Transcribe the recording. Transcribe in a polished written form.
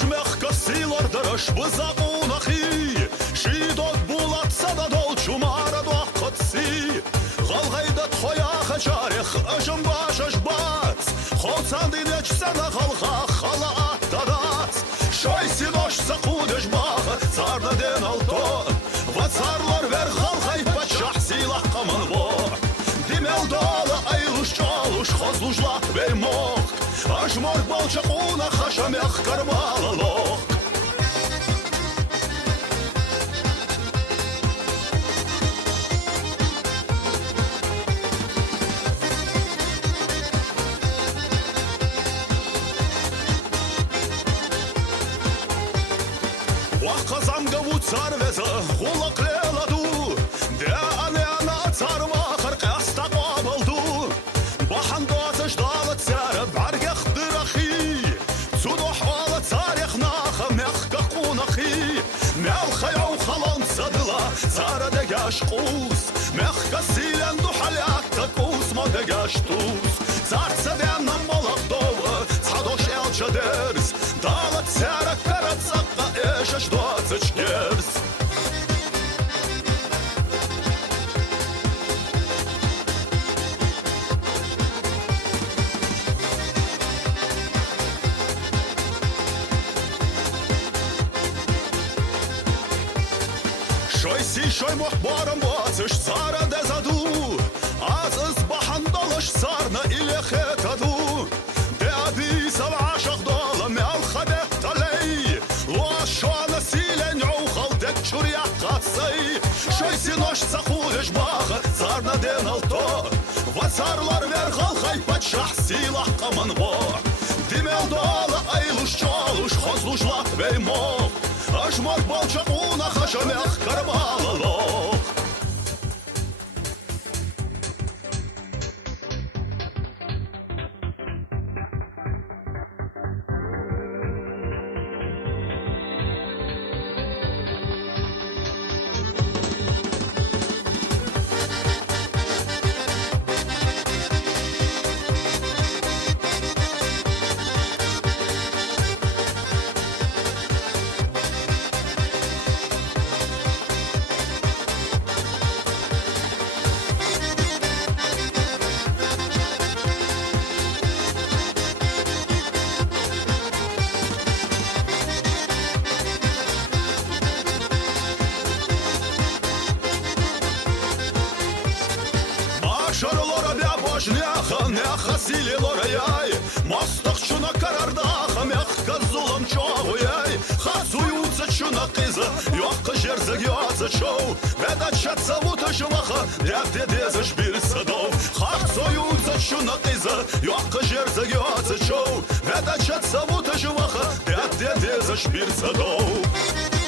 mehka silardarash buzaqunaqi Shidot bulatsa da dol chumara doqotsi Qalqaydat xoya xajarix ajım başaş bats Xotsandin echsana qalqa xala attadats Şaysi noş saqudesh bax sarda den alto Vatsarlar ver qalqay paçah silah qaman bo Dimel dala ayluş çaluş xozlujlaq vermoq Ajmor balçaquna xaşameh karmalaloq Qazamga vutsar veza xulaq leladu De anena tsarma xarqasta qabaldu Baxandotsh dalat sara bargax diraxi Tsudoh ala tarix naxa mexka qunaqi Melxa yaw xalan sadla sara degash qus Mexka silendu halakta qus mo degash tus Sartsa denam molaqdova tsadosh elchaders Dalat sara karatsaqa eshash Gers. Şoysi şoy muhbaram batsış sara dezadu Az ızbahan dalış sarna ile xetadu De abi sabah şaqdala meal xadek taley Loşana silen uxaldek çurya qasay Şoysi noş saqudesh bax sarna den alto Vatsarlar ver qalqay paçah silah qaman bo Dimel dala ayluş çaluş xozlujlaq vermoq Ajmor balçaquna xaşameh karmalaloq Şarlara bia bojnexa nexa sililora yay Mostaq chuna karardaxa mexka zulam choğuyay Xasuyutsa chuna qiza yoqqa jerzegyotsa chow Vedachatsa vutashmaxa devde dezash bir sadov Xasuyutsa chuna qiza yoqqa jerzegyotsa chow Vedachatsa vutashmaxa devde dezash bir sadov